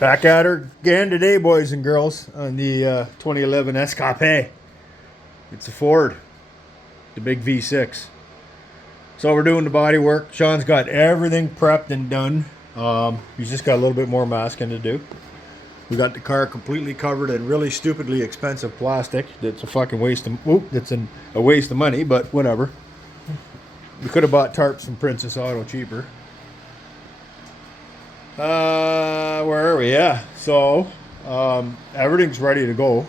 Back at her again today, boys and girls, on the 2011 Escape. It's a Ford, the big V6. So we're doing the body work. Sean's got everything prepped and done. He's just got a little bit more masking to do. We got the car completely covered in really stupidly expensive plastic. That's a fucking waste of, a waste of money, but whatever. We could have bought tarps from Princess Auto cheaper. Where are we? Yeah. So, everything's ready to go.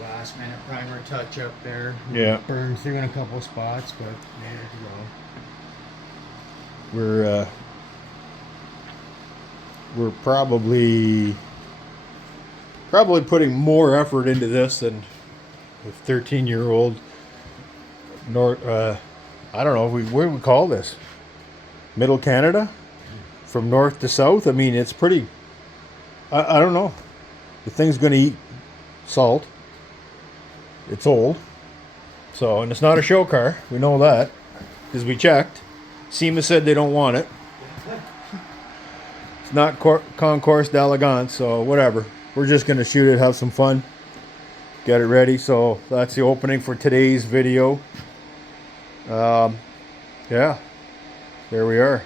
Last minute primer touch up there. Yeah. Burned through in a couple spots, but there you We're probably putting more effort into this than the 13-year-old I don't know, what do we call this? Middle Canada? From north to south? I mean, it's pretty, I don't know. The thing's going to eat salt. It's old. So, and it's not a show car. We know that. Because we checked. SEMA said they don't want it. It's not Concours d'Elegance, so whatever. We're just going to shoot it, have some fun. Get it ready. So, that's the opening for today's video. Yeah. There we are.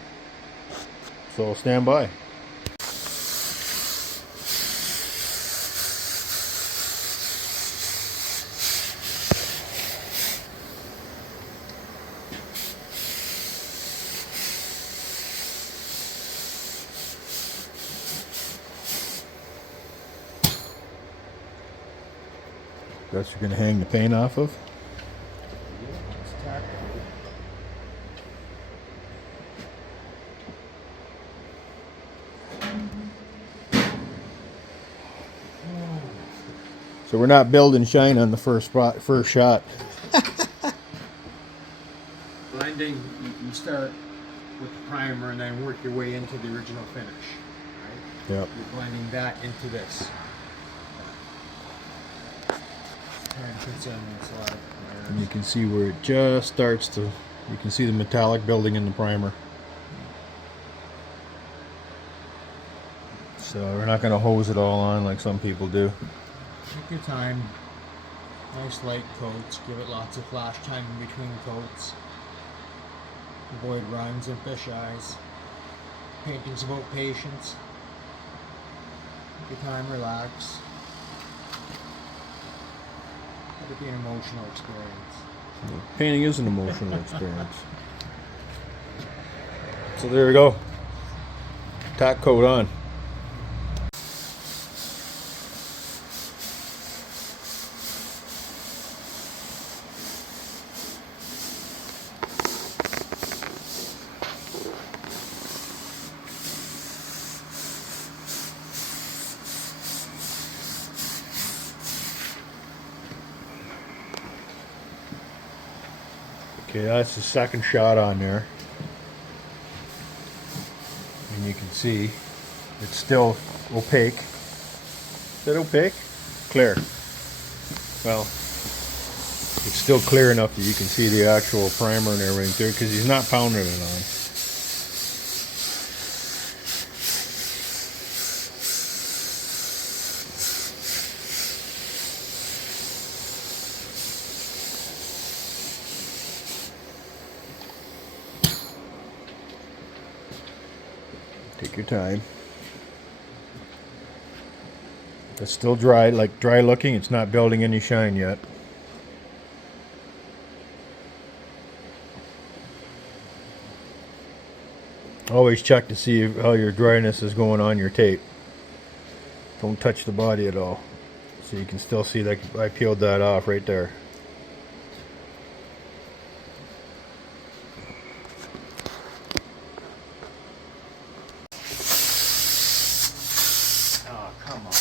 So stand by. That's what you're going to hang the paint off of? So we're not building shine on the first shot. Blending, you start with the primer and then work your way into the original finish. Right? Yep. You're blending that into this. And you can see where it just starts to, you can see the metallic building in the primer. So we're not going to hose it all on like some people do. Take your time. Nice light coats. Give it lots of flash time in between coats. Avoid runs and fish eyes. Painting's about patience. Take your time, relax. Let it be an emotional experience. Painting is an emotional experience. So there we go. Tack coat on. Okay, that's the second shot on there. And you can see it's still opaque. Is that opaque? Clear. Well, it's still clear enough that you can see the actual primer and everything through because he's not pounding it on. Take your time. It's still dry, like dry looking. It's not building any shine yet. Always check to see how your dryness is going on your tape. Don't touch the body at all. So you can still see that I peeled that off right there. Oh, come on.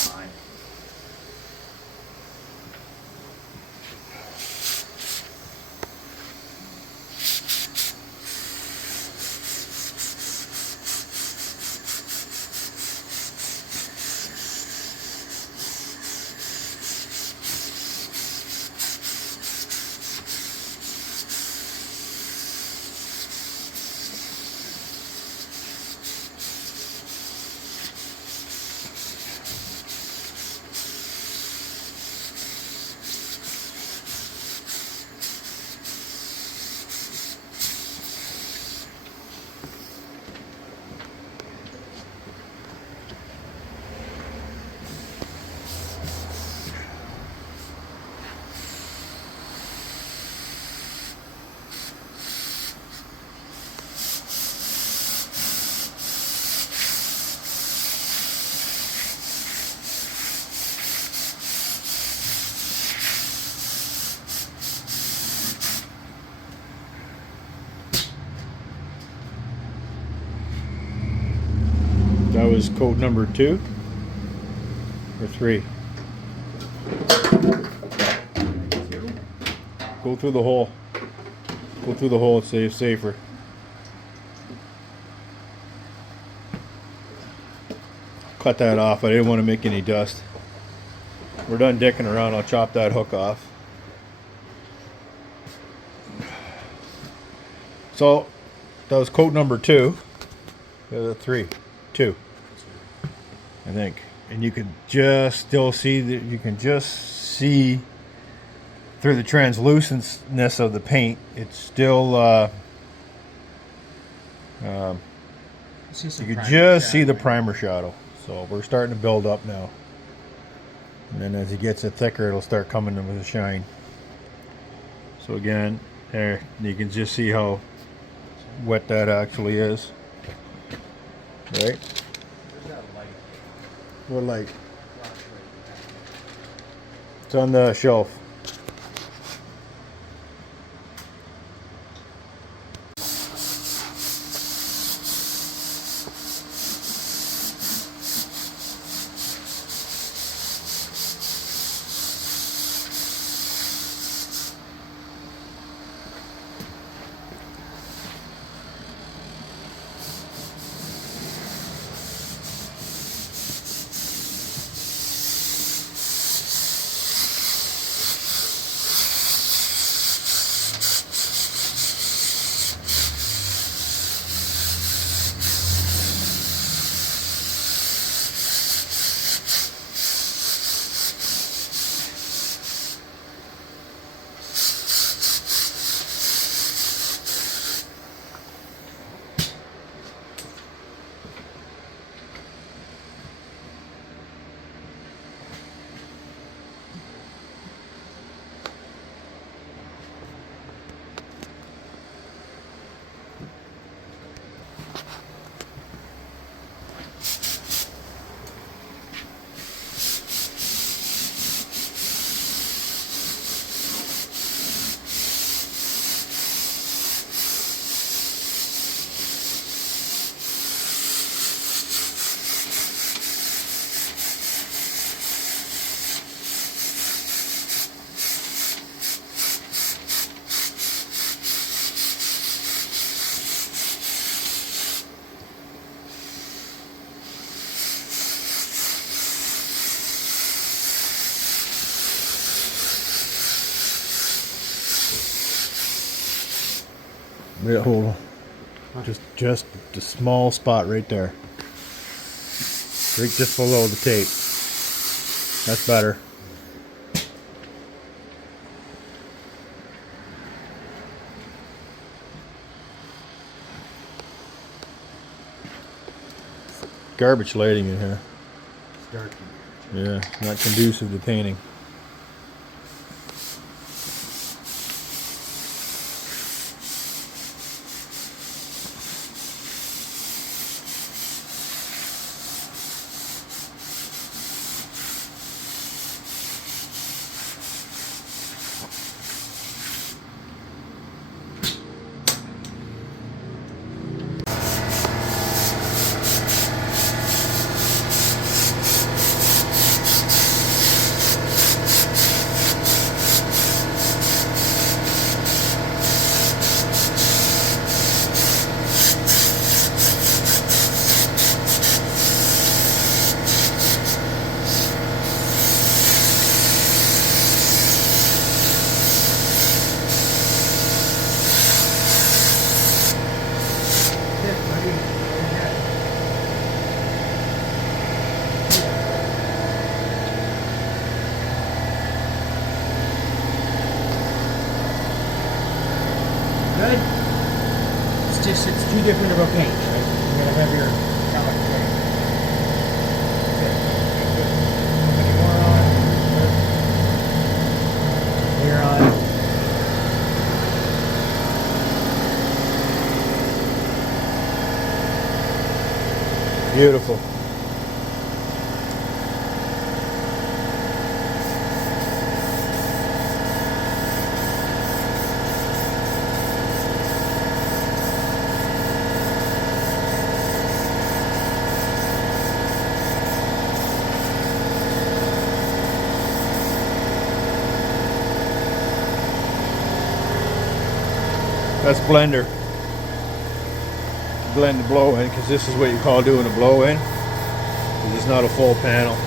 was coat number 2 or 3. Go through the hole. Go through the hole, it's safer. Cut that off, I didn't want to make any dust. We're done dicking around, I'll chop that hook off. So, that was coat number 2. 3. 2. I think. And you can just still see that you can just see through the translucentness of the paint. It's still you can just see the primer shadow. So we're starting to build up now. And then as it gets thicker, it'll start coming in with a shine. So again, there you can just see how wet that actually is. Right? What light? It's on the shelf. Yeah, hold on. Just a small spot right there. Right just below the tape. That's better. Garbage lighting in here. It's dark. Yeah, not conducive to painting. Good. It's too different of a paint, right? You're gonna have your metallic paint. Good. Good. Put any more on. Clear on. Beautiful. That's blender. Blend the blow in, because this is what you call doing a blow in. It's not a full panel.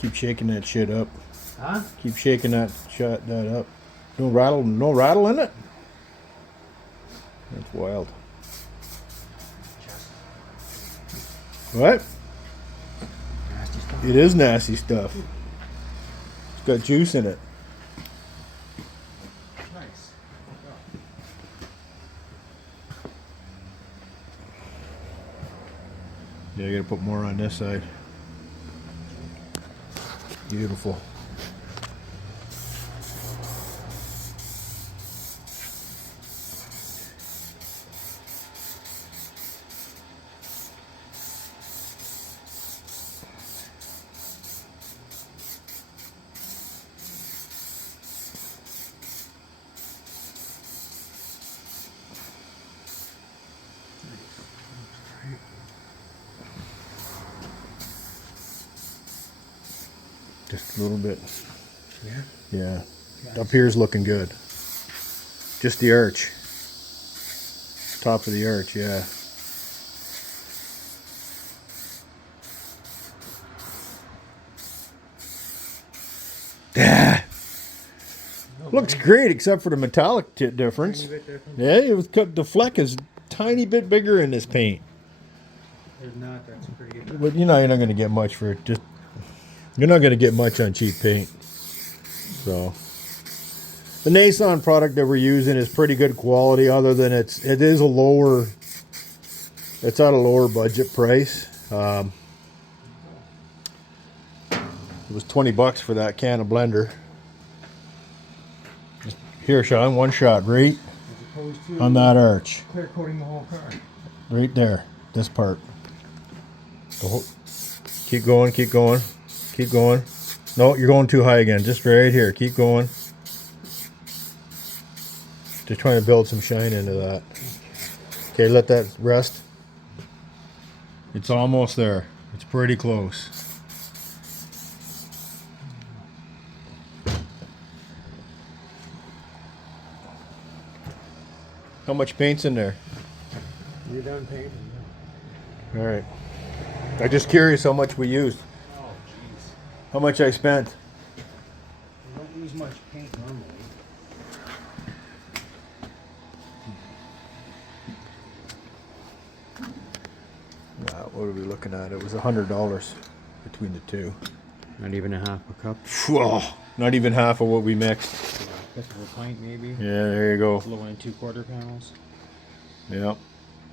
Keep shaking that shit up. Huh? Keep shaking that up. No rattle in it? That's wild. What? Nasty stuff. It is nasty stuff. It's got juice in it. Nice. Yeah, I gotta put more on this side. Beautiful. Just a little bit. Yeah. Yeah. Up here's looking good. Just the arch. Top of the arch, yeah. Yeah. Looks great except for the metallic difference. Tiny bit different. Yeah, it was cut. The fleck is tiny bit bigger in this paint. There's not. That's pretty good. But you're not going to get much for it. You're not going to get much on cheap paint. So the Nason product that we're using is pretty good quality. Other than it's at a lower budget price. It was $20 for that can of blender. Here, Sean, one shot right As opposed to on that arch, clear coating the whole car. right there. This part. Keep going, keep going, keep going. No, you're going too high again. Just right here. Keep going. Just trying to build some shine into that. Okay, let that rest. It's almost there. It's pretty close. How much paint's in there? You're done painting. All right. I'm just curious how much we used. Oh, jeez. How much I spent. You don't use much paint normally. What are we looking at? It was $100 between the two. Not even a half a cup. Whoa, not even half of what we mixed. Fifth of a pint, maybe. Yeah, there you go. Low end 2/4 panels. Yeah.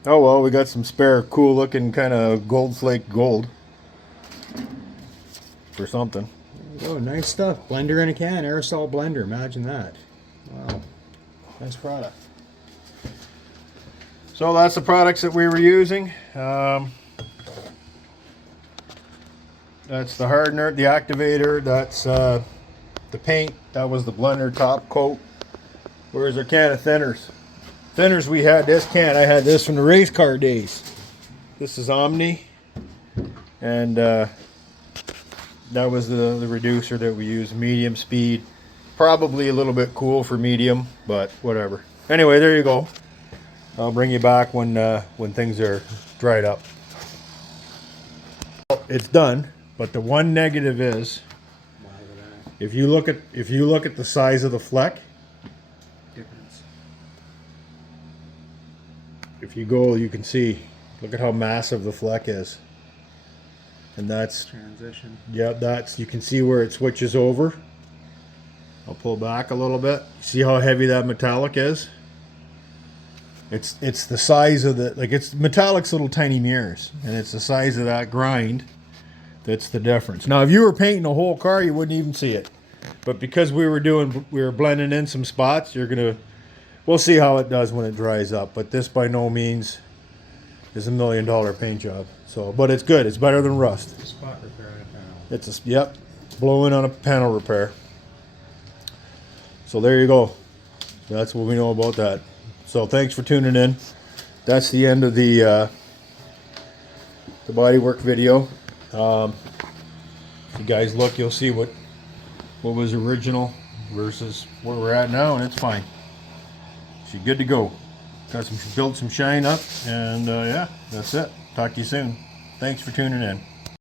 Oh well, we got some spare cool looking kind of gold flake gold. For something. Oh, nice stuff. Blender in a can. Aerosol blender. Imagine that. Wow. Nice product. So that's the products that we were using. That's the hardener, the activator, that's the paint, that was the blender top coat. Where's our can of thinners? Thinners, we had this can, I had this from the race car days. This is Omni. And that was the reducer that we used, medium speed. Probably a little bit cool for medium, but whatever. Anyway, there you go. I'll bring you back when things are dried up. It's done, but the one negative is if you look at the size of the fleck. Difference. If you go, you can see. Look at how massive the fleck is, and that's Transition. yeah. That's you can see where it switches over. I'll pull back a little bit. See how heavy that metallic is. It's the size of the, like, it's metallic's little tiny mirrors, and it's the size of that grind that's the difference. Now, if you were painting a whole car, you wouldn't even see it. But because we were blending in some spots, we'll see how it does when it dries up. But this by no means is $1 million paint job. So, but it's good. It's better than rust. Spot repair on a panel. It's yep, blow in on a panel repair. So there you go. That's what we know about that. So thanks for tuning in. That's the end of the bodywork video. If you guys look, you'll see what was original versus where we're at now, and it's fine. So you're good to go. Built some shine up, and yeah, that's it. Talk to you soon. Thanks for tuning in.